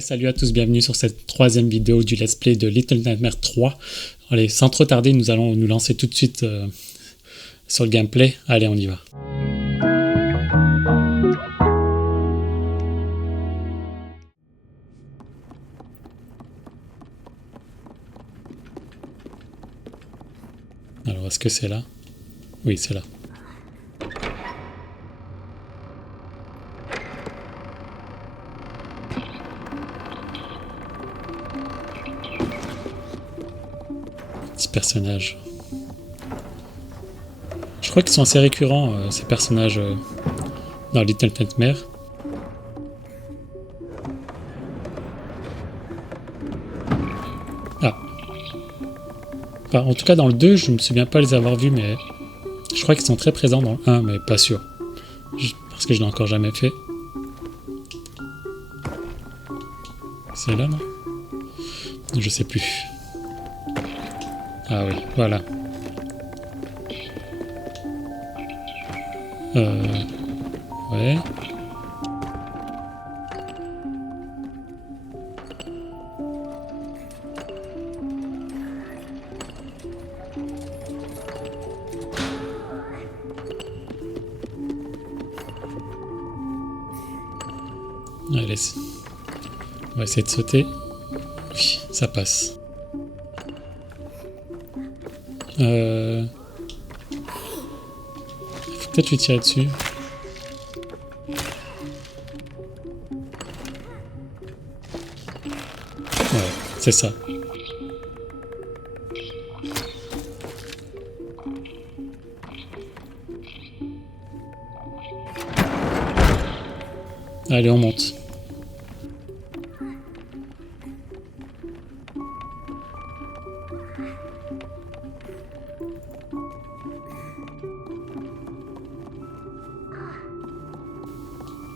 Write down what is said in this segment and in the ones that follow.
Salut à tous, bienvenue sur cette troisième vidéo du let's play de Little Nightmares 3. Allez, sans trop tarder, nous allons nous lancer tout de suite sur le gameplay. Allez, on y va. Alors, est-ce que c'est là? Oui, c'est là. Petits personnages. Je crois qu'ils sont assez récurrents, ces personnages, dans Little Nightmares. Ah. Enfin, en tout cas, dans le 2, je me souviens pas les avoir vus, mais je crois qu'ils sont très présents dans le 1, mais pas sûr. Parce que je l'ai encore jamais fait. C'est là, non? Je sais plus. Ah oui, voilà. Ouais. Allez, on va essayer de sauter. Oui, ça passe. Faut peut-être lui tirer dessus. Ouais, c'est ça. Allez, on monte.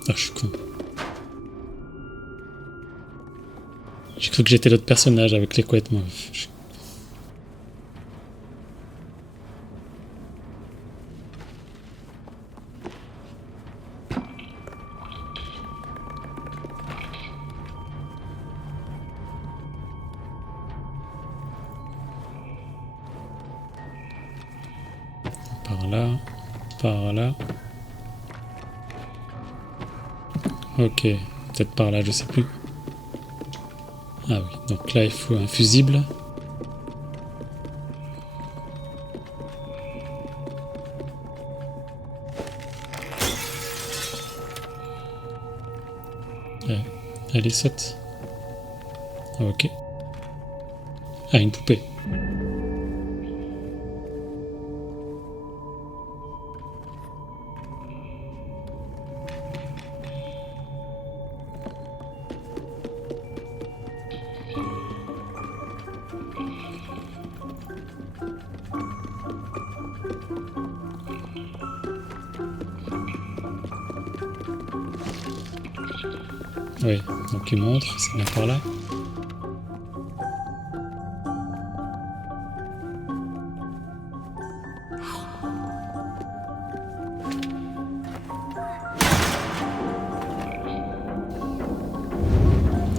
Ah, je suis con. J'ai cru que j'étais l'autre personnage avec les couettes, moi. Par là, par là. Ok, peut-être par là, je sais plus. Ah oui, donc là il faut un fusible. Allez, saute. Ok. Ah, une poupée. Oui, donc il montre, c'est bien par là.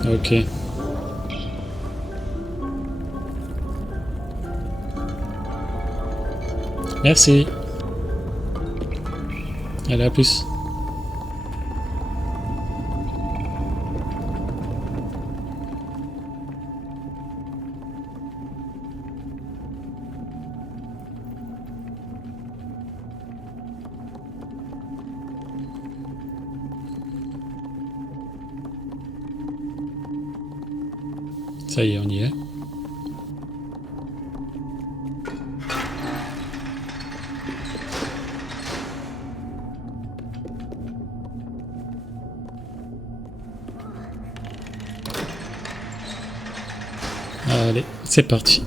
Ok. Merci. Allez, à plus. Ça y est, on y est. Allez, c'est parti.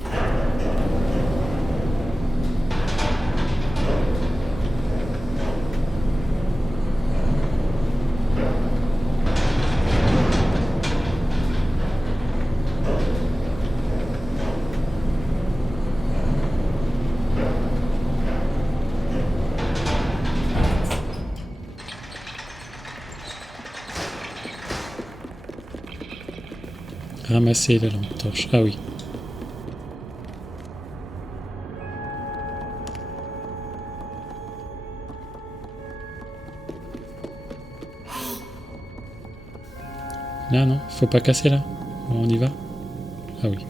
Ramasser la lampe torche. Ah oui. Là, non, faut pas casser là. Bon, on y va. Ah oui.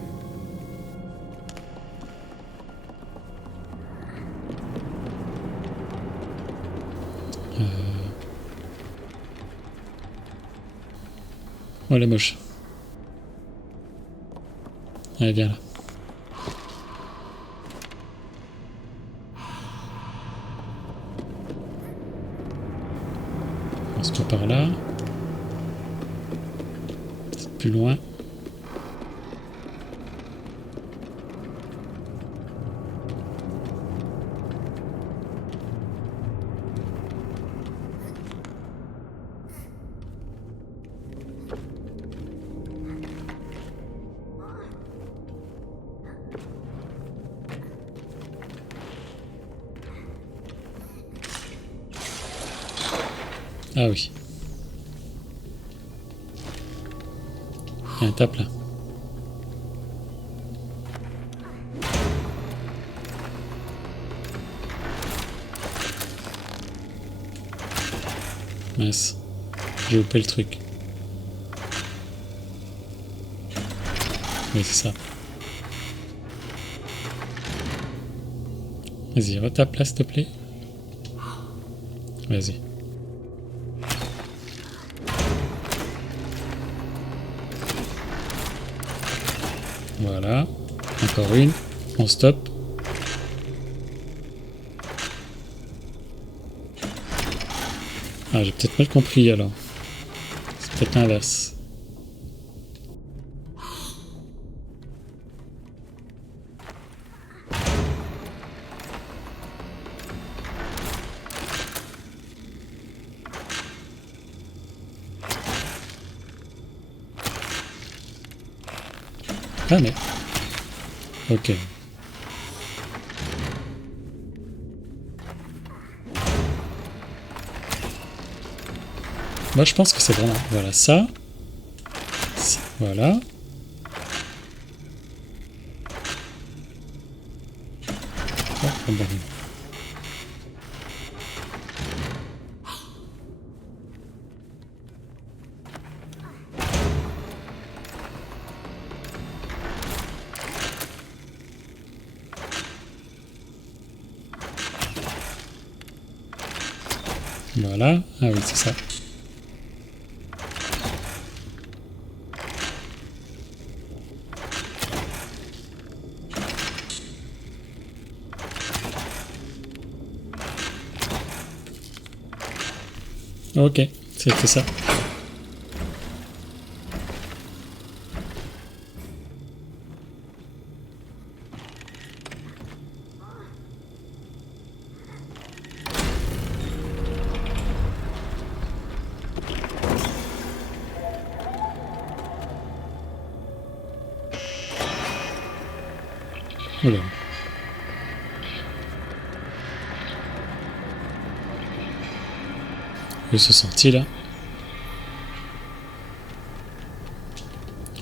Oh, elle est moche. Allez, viens là. On se met par là. C'est plus loin. Ah oui. Il y a un tape là. Mince. J'ai loupé le truc. Oui, c'est ça. Vas-y, retape là, s'il te plaît. Vas-y. Voilà. Encore une. On stoppe. Ah, j'ai peut-être mal compris alors. C'est peut-être l'inverse. Ah mais... Ok. Moi je pense que c'est vraiment... Voilà ça. Voilà. Oh, bon. Voilà. Ah oui, c'est ça. Ok, c'était ça. Oula. Je se sentit là.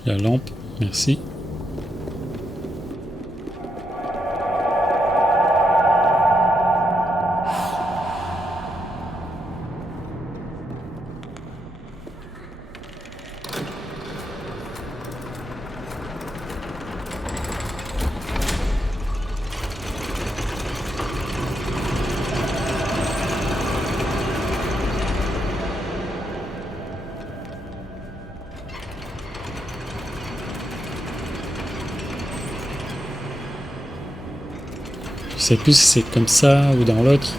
La lampe, merci. Je sais plus si c'est comme ça ou dans l'autre.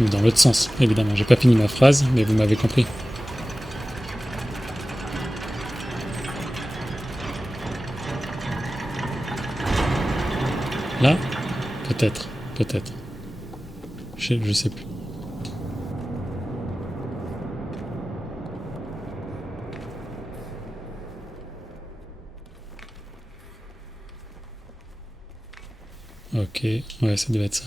Ou dans l'autre sens, évidemment. J'ai pas fini ma phrase, mais vous m'avez compris. Là? Peut-être. Peut-être. Je sais plus. Ok, ouais, ça devait être ça.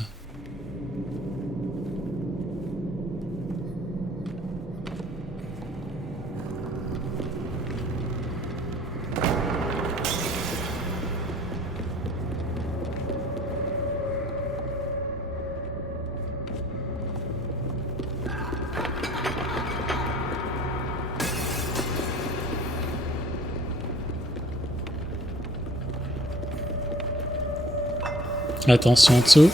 Attention en dessous.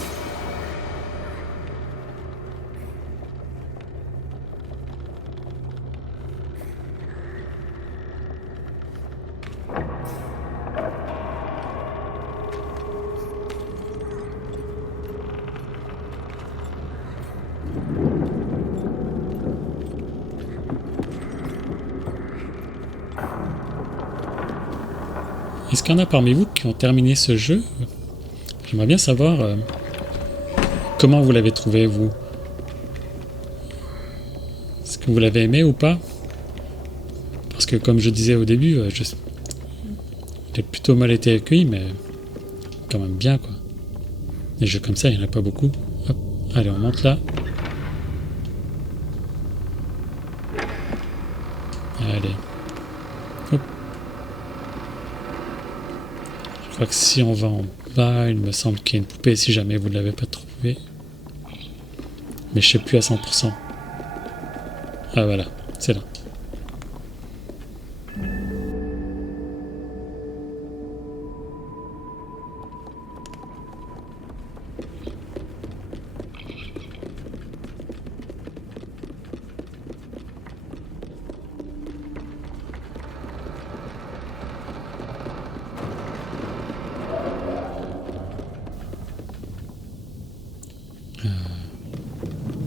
Est-ce qu'il y en a parmi vous qui ont terminé ce jeu? J'aimerais bien savoir comment vous l'avez trouvé, vous. Est-ce que vous l'avez aimé ou pas? Parce que comme je disais au début, j'ai plutôt mal été accueilli, mais quand même bien, quoi. Des jeux comme ça, il n'y en a pas beaucoup. Hop. Allez, on monte là. Allez. Hop. Je crois que si on va en bas, il me semble qu'il y a une poupée si jamais vous ne l'avez pas trouvée. Mais je sais plus à 100%. Ah voilà, c'est là.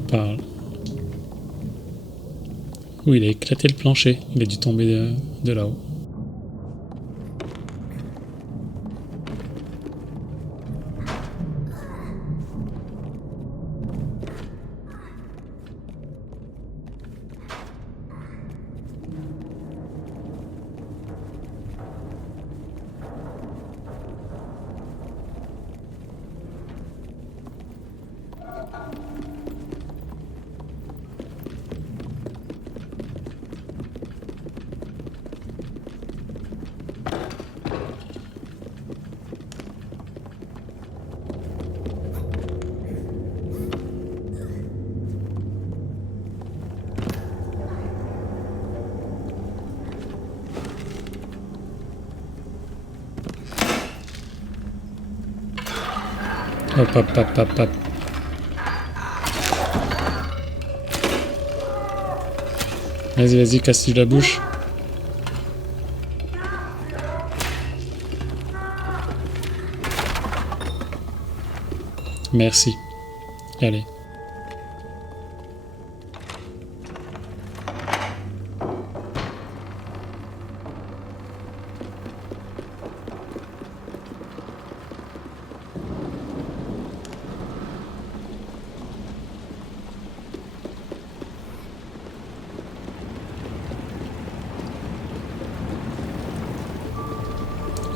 Par... Oui, il a éclaté le plancher. Il a dû tomber de là-haut. Hop, hop, hop, hop, hop. Vas-y, vas-y, casse-lui la bouche. Merci. Allez.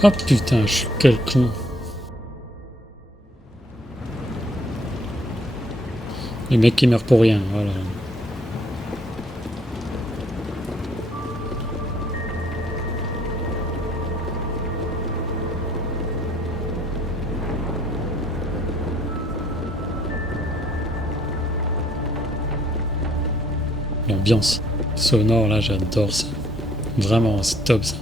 Oh putain, je suis quel con. Les mecs qui meurent pour rien, voilà. L'ambiance sonore là, j'adore ça. Vraiment, c'est top ça.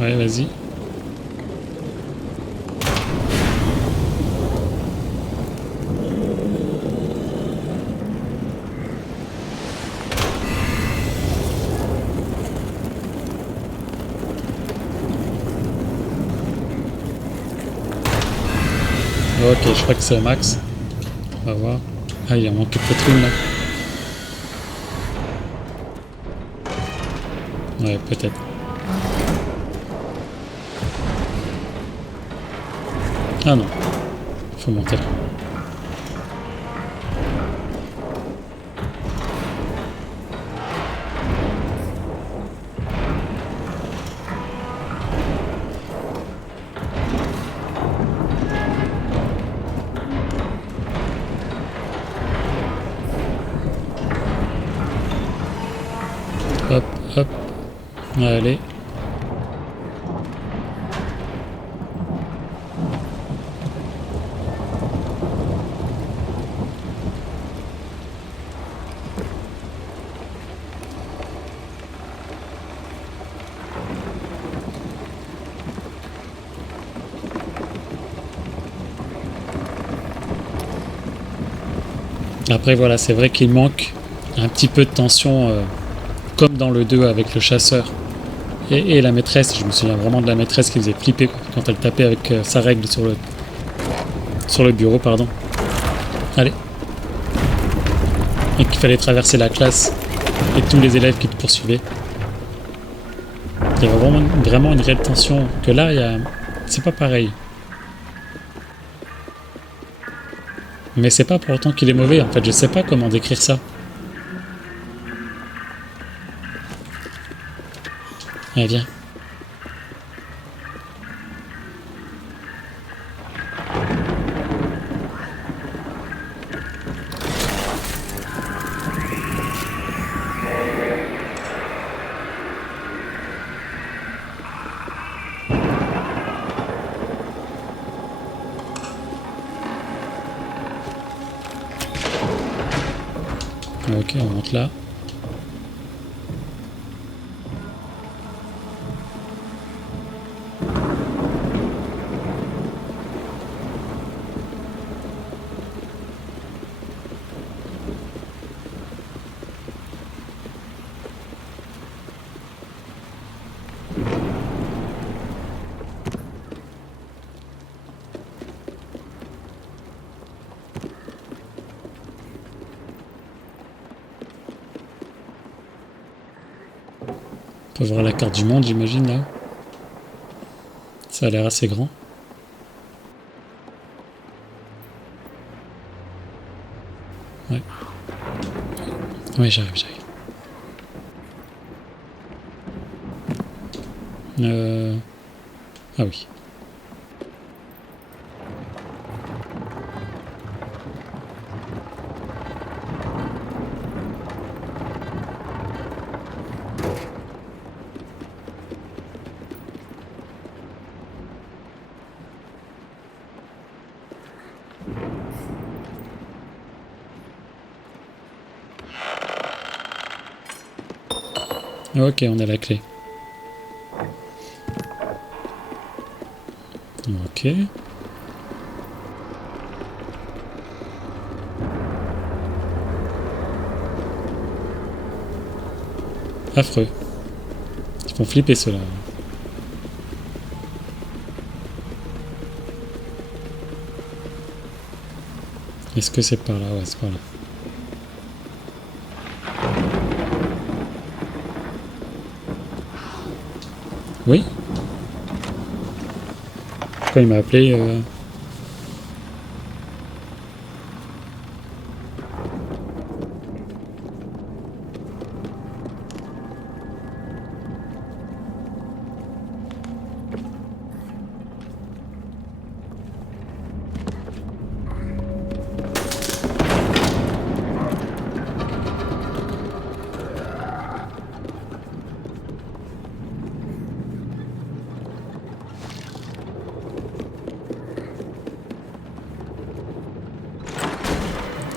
Ouais, vas-y. Ok, je crois que c'est au max. On va voir. Ah, il y a manqué peut-être une là. Ouais, peut-être. Ah non. Faut monter là. Allez. Après voilà, c'est vrai qu'il manque un petit peu de tension, comme dans le 2 avec le chasseur et la maîtresse. Je me souviens vraiment de la maîtresse qui faisait flipper quand elle tapait avec sa règle sur le bureau, pardon. Allez. Et qu'il fallait traverser la classe et tous les élèves qui te poursuivaient. Il y avait vraiment une réelle tension que là, c'est pas pareil. Mais c'est pas pour autant qu'il est mauvais, en fait, je sais pas comment décrire ça. Allez, viens. Ok, on monte là. On peut voir la carte du monde, j'imagine, là. Ça a l'air assez grand. Ouais. Ouais, j'arrive. Ah oui. Ok, on a la clé. Ok. Affreux. Ils font flipper ceux-là. Est-ce que c'est par là? Ouais, c'est par là. Oui? Pourquoi il m'a appelé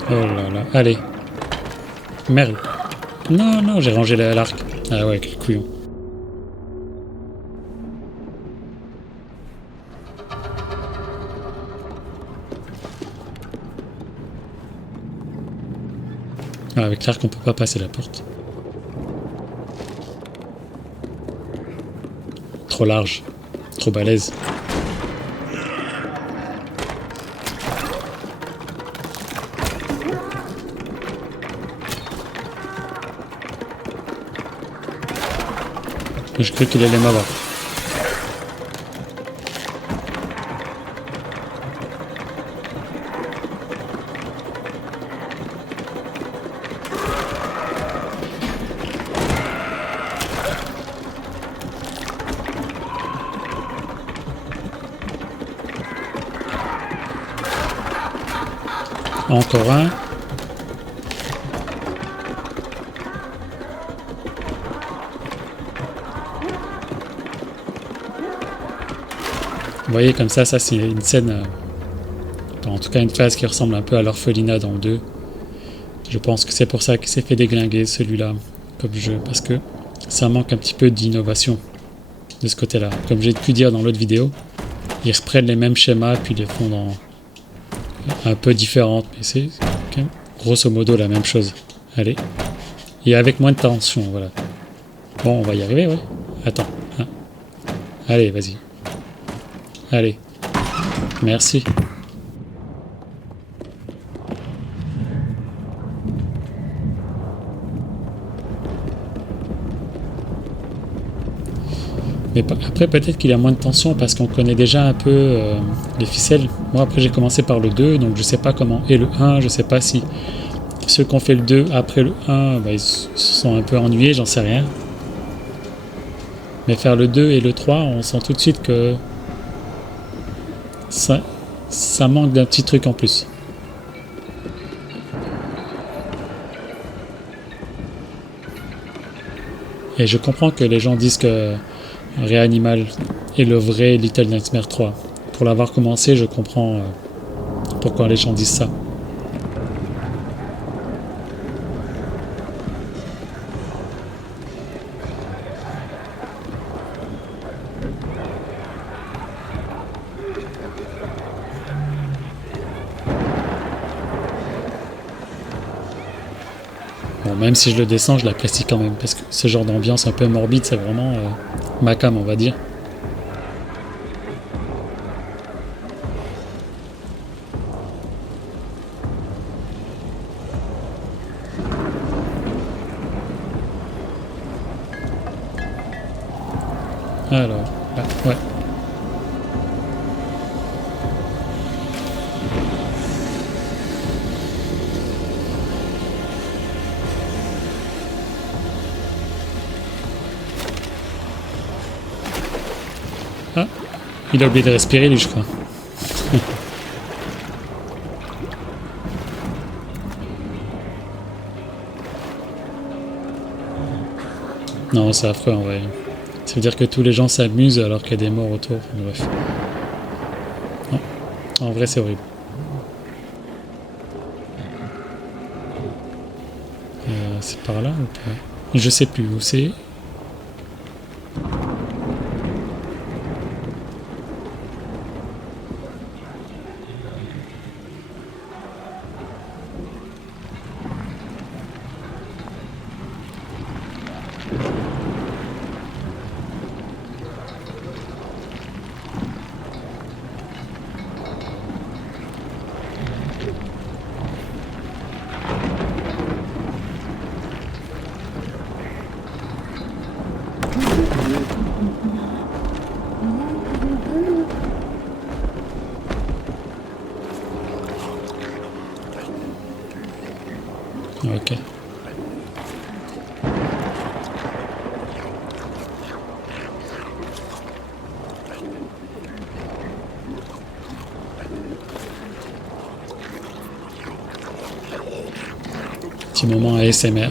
Oh là là, allez. Merde. Non, j'ai rangé l'arc. Ah ouais, quel couillon. Ah, avec l'arc, on peut pas passer la porte. Trop large. Trop balèze. Je crois qu'il allait m'avoir. Encore un. Vous voyez comme ça c'est une scène, en tout cas une phase qui ressemble un peu à l'orphelinat dans le 2. Je pense que c'est pour ça qu'il s'est fait déglinguer celui-là comme jeu, parce que ça manque un petit peu d'innovation de ce côté-là. Comme j'ai pu dire dans l'autre vidéo, ils reprennent les mêmes schémas puis les font dans un peu différentes, mais c'est grosso modo la même chose. Allez. Et avec moins de tension, voilà. Bon, on va y arriver, ouais. Attends. Hein. Allez, vas-y. Allez. Merci. Mais après, peut-être qu'il y a moins de tension parce qu'on connaît déjà un peu les ficelles. Moi, après, j'ai commencé par le 2, donc je sais pas comment est le 1. Je sais pas si ceux qui ont fait le 2 après le 1, bah, ils se sont un peu ennuyés, j'en sais rien. Mais faire le 2 et le 3, on sent tout de suite que ça manque d'un petit truc en plus. Et je comprends que les gens disent que Reanimal est le vrai Little Nightmares 3. Pour l'avoir commencé, je comprends pourquoi les gens disent ça. Bon, même si je le descends, je l'apprécie quand même, parce que ce genre d'ambiance un peu morbide, c'est vraiment ma came, on va dire. Alors, ouais. Ah, il a oublié de respirer, lui, je crois. Non, c'est affreux en vrai. Ça veut dire que tous les gens s'amusent alors qu'il y a des morts autour. Bref. Non. En vrai, c'est horrible. C'est par là ou pas? Je sais plus où c'est. Ok. Petit moment ASMR.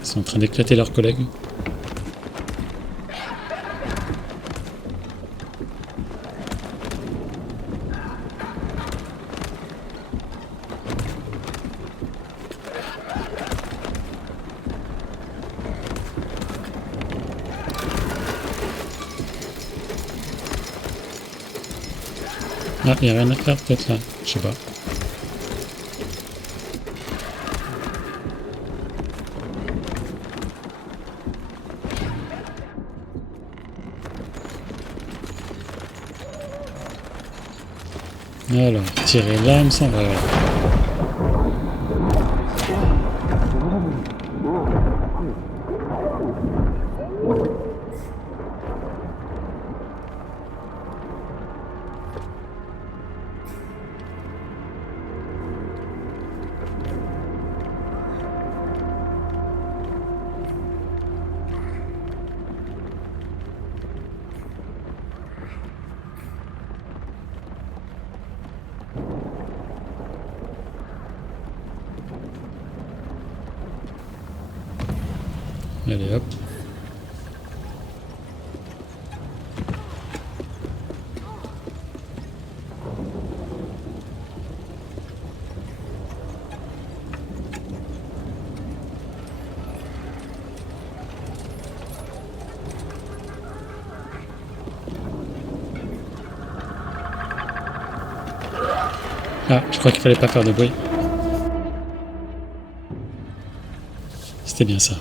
Ils sont en train d'éclater leurs collègues. Ah, il n'y a rien à faire peut-être là. Je sais pas. Alors, tirer là, il me semble. Voilà. Allez hop. Ah, je crois qu'il fallait pas faire de bruit. C'était bien ça.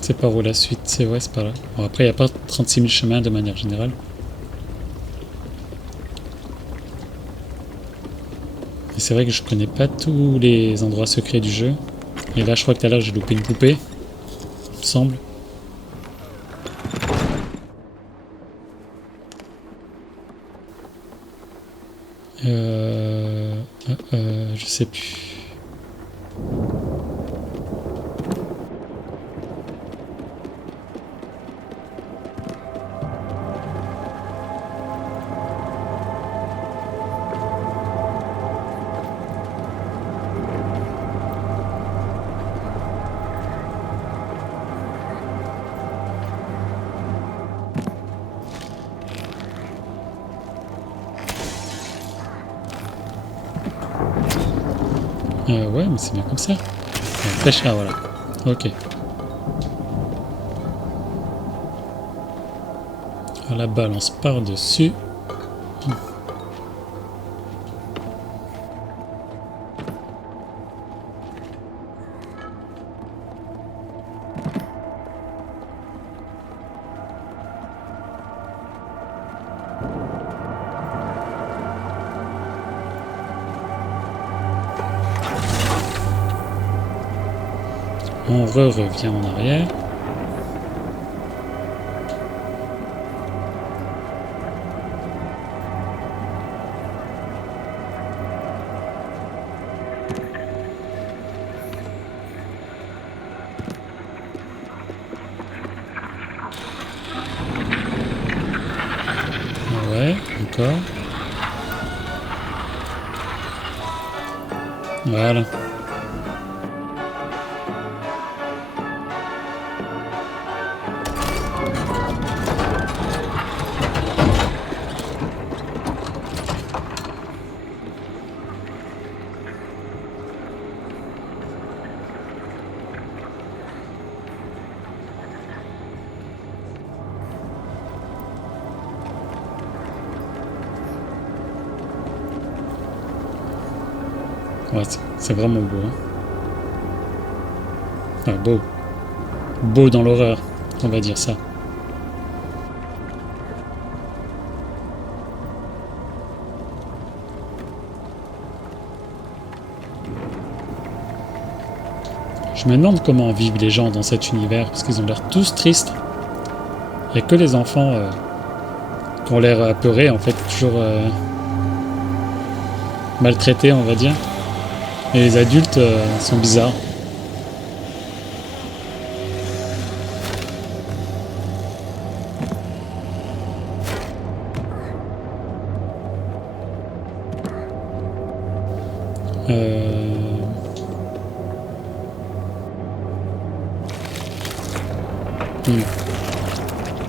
C'est par où la suite? C'est ouais, c'est par là. Bon, après, il n'y a pas 36 000 chemins de manière générale. Et c'est vrai que je connais pas tous les endroits secrets du jeu. Et là, je crois que tout à l'heure, j'ai loupé une poupée. Il me semble. Je sais plus. Ouais, mais c'est bien comme ça. Flèche, ah voilà. Ok. Alors la balle, on se part dessus. On revient en arrière. Ouais, encore. Voilà. Ouais, c'est vraiment beau. Hein. Enfin, beau. Beau dans l'horreur, on va dire ça. Je me demande comment vivent les gens dans cet univers, parce qu'ils ont l'air tous tristes. Il n'y a que les enfants qui ont l'air apeurés, en fait, toujours maltraités, on va dire. Et les adultes sont bizarres.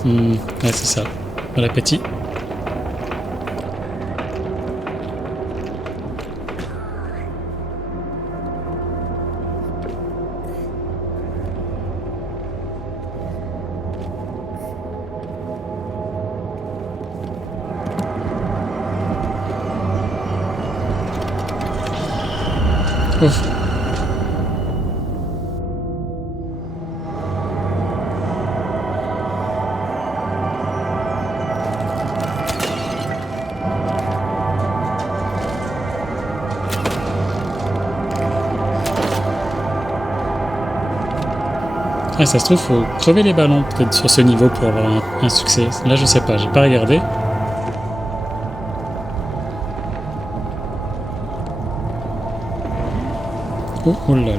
Ouais, c'est ça. Bon appétit. Ouf. Ah, ça se trouve, faut crever les ballons peut-être sur ce niveau pour avoir un succès. Là, je sais pas, j'ai pas regardé. Oh, oh là là là.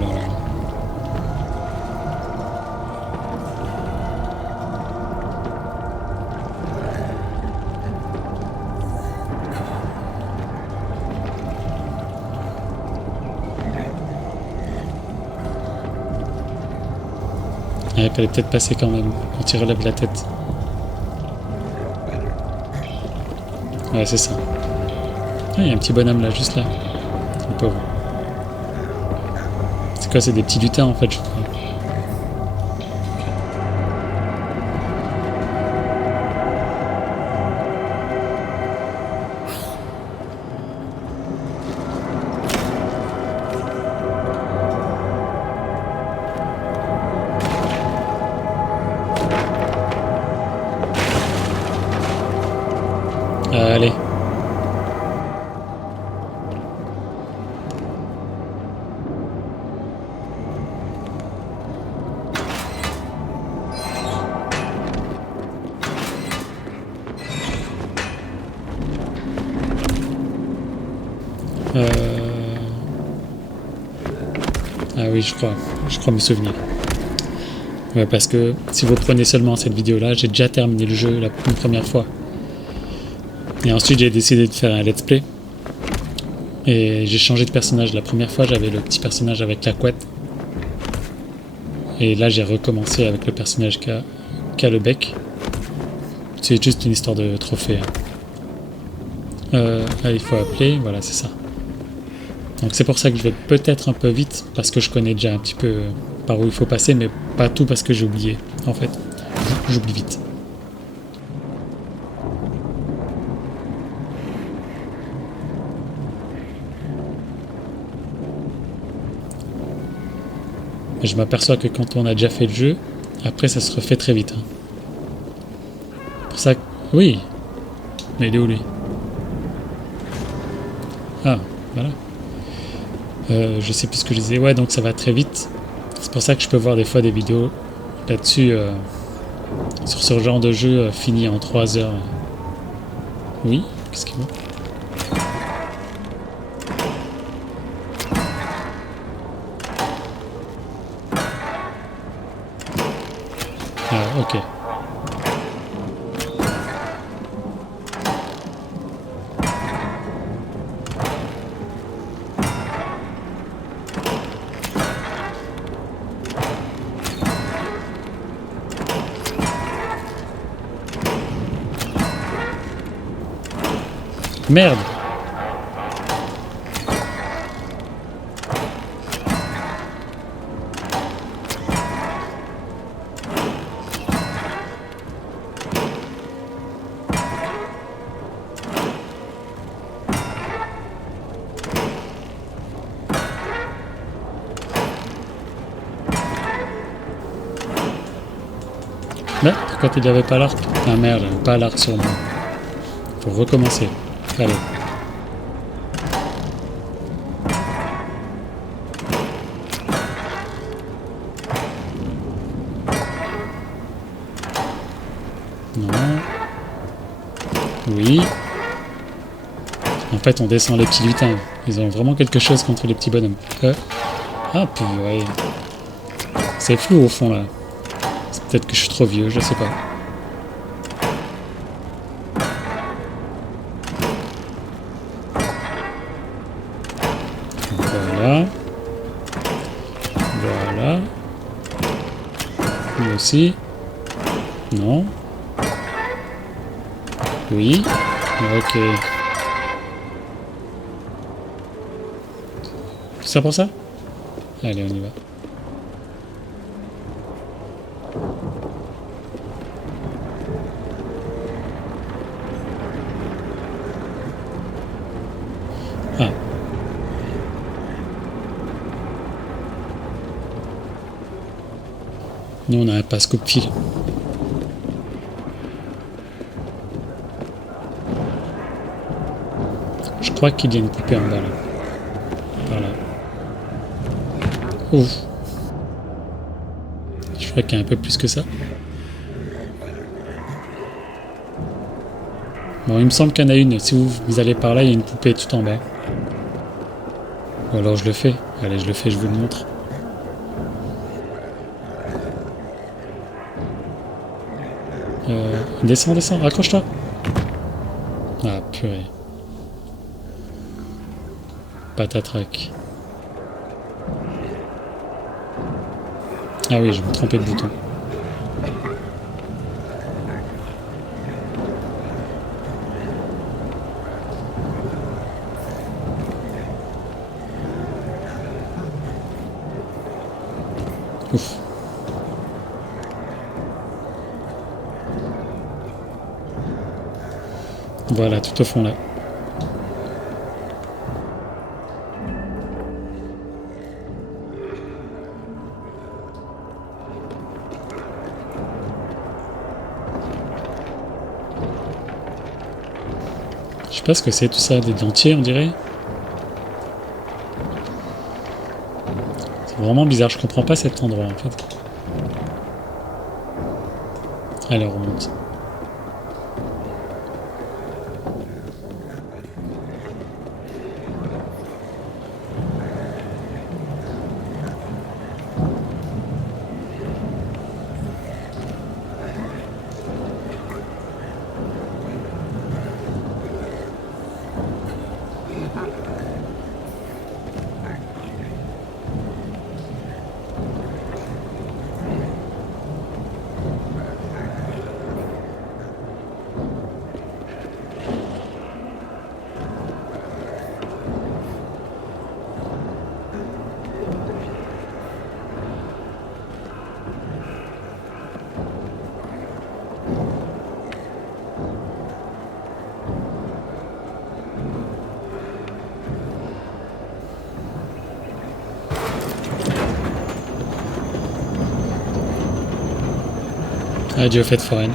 Il fallait peut-être passer quand même, quand il relève la tête. Ouais, c'est ça. Ah, il y a un petit bonhomme là, juste là. Le pauvre. C'est quoi, c'est des petits lutins en fait, je crois. Allez. Ah oui, je crois me souvenir. Ouais, parce que si vous prenez seulement cette vidéo-là, j'ai déjà terminé le jeu une première fois. Et ensuite, j'ai décidé de faire un let's play. Et j'ai changé de personnage. La première fois, j'avais le petit personnage avec la couette. Et là, j'ai recommencé avec le personnage qui a le bec. C'est juste une histoire de trophée. Il faut appeler, voilà, c'est ça. Donc c'est pour ça que je vais peut-être un peu vite, parce que je connais déjà un petit peu par où il faut passer, mais pas tout parce que j'ai oublié, en fait. J'oublie vite. Et je m'aperçois que quand on a déjà fait le jeu, après ça se refait très vite. Pour ça que... Oui. Mais il est où lui? Ah, voilà. Je sais plus ce que je disais. Ouais, donc ça va très vite. C'est pour ça que je peux voir des fois des vidéos là-dessus, sur ce genre de jeu fini en 3 heures. Oui, qu'est-ce qu'il veut? Ah, ok. Merde! Mais pourquoi il n'y avait pas l'arc? Ah merde, pas l'arc sur moi. Faut recommencer. Allez. Non. Oui. En fait, on descend les petits lutins. Ils ont vraiment quelque chose contre les petits bonhommes. Ah, puis ouais. C'est flou au fond là. C'est peut-être que je suis trop vieux, je sais pas. Voilà. Voilà. Lui aussi. Non. Oui. Ok. Tout ça pour ça? Allez, on y va. Ah. Nous, on a un passe-coupe fil. Je crois qu'il y a une poupée en bas là. Par là. Ouf. Je Je crois qu'il y a un peu plus que ça. Bon, il me semble qu'il y en a une. Si vous allez par là, il y a une poupée tout en bas. Ou alors je le fais. Allez, je le fais, je vous le montre. Descends, descends, accroche-toi. Ah, purée. Patatrac. Ah oui, je me trompais de bouton. Ouf. Voilà, tout au fond là. Je sais pas ce que c'est tout ça, des dentiers on dirait. C'est vraiment bizarre, je comprends pas cet endroit en fait. Allez, on remonte. Adieu fête foraine.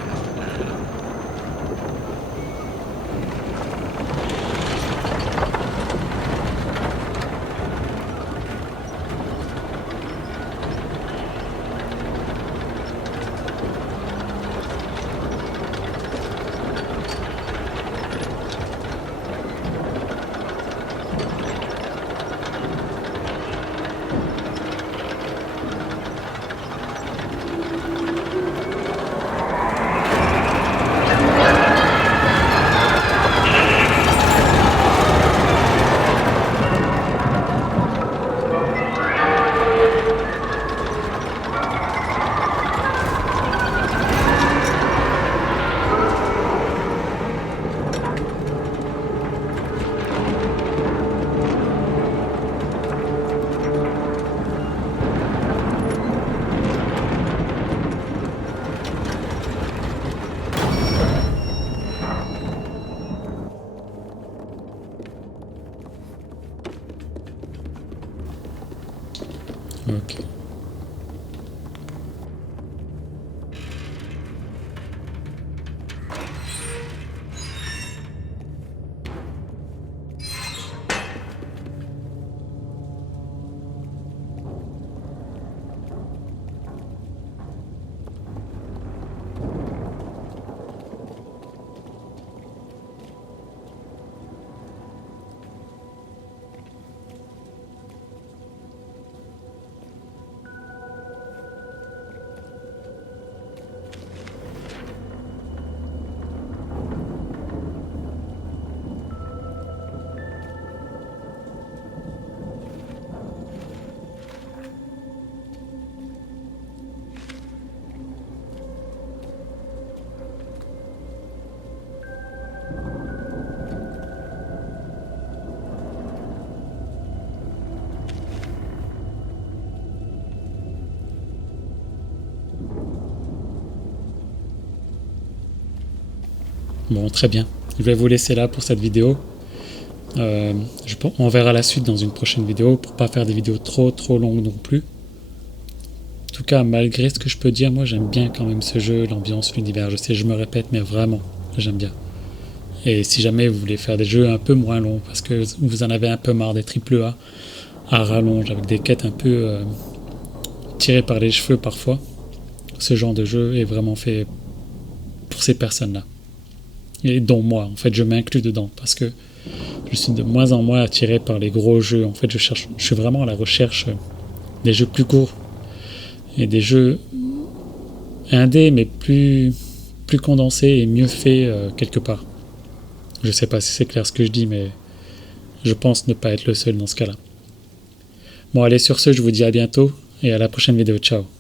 Ok. Bon, très bien. Je vais vous laisser là pour cette vidéo. On verra la suite dans une prochaine vidéo pour pas faire des vidéos trop longues non plus. En tout cas, malgré ce que je peux dire, moi j'aime bien quand même ce jeu, l'ambiance, l'univers. Je sais, je me répète, mais vraiment, j'aime bien. Et si jamais vous voulez faire des jeux un peu moins longs, parce que vous en avez un peu marre des AAA à rallonge, avec des quêtes un peu tirées par les cheveux parfois, ce genre de jeu est vraiment fait pour ces personnes-là. Et dont moi, en fait, je m'inclus dedans parce que je suis de moins en moins attiré par les gros jeux. En fait, je suis vraiment à la recherche des jeux plus courts et des jeux indés, mais plus condensés et mieux faits quelque part. Je sais pas si c'est clair ce que je dis, mais je pense ne pas être le seul dans ce cas-là. Bon, allez, sur ce, je vous dis à bientôt et à la prochaine vidéo. Ciao.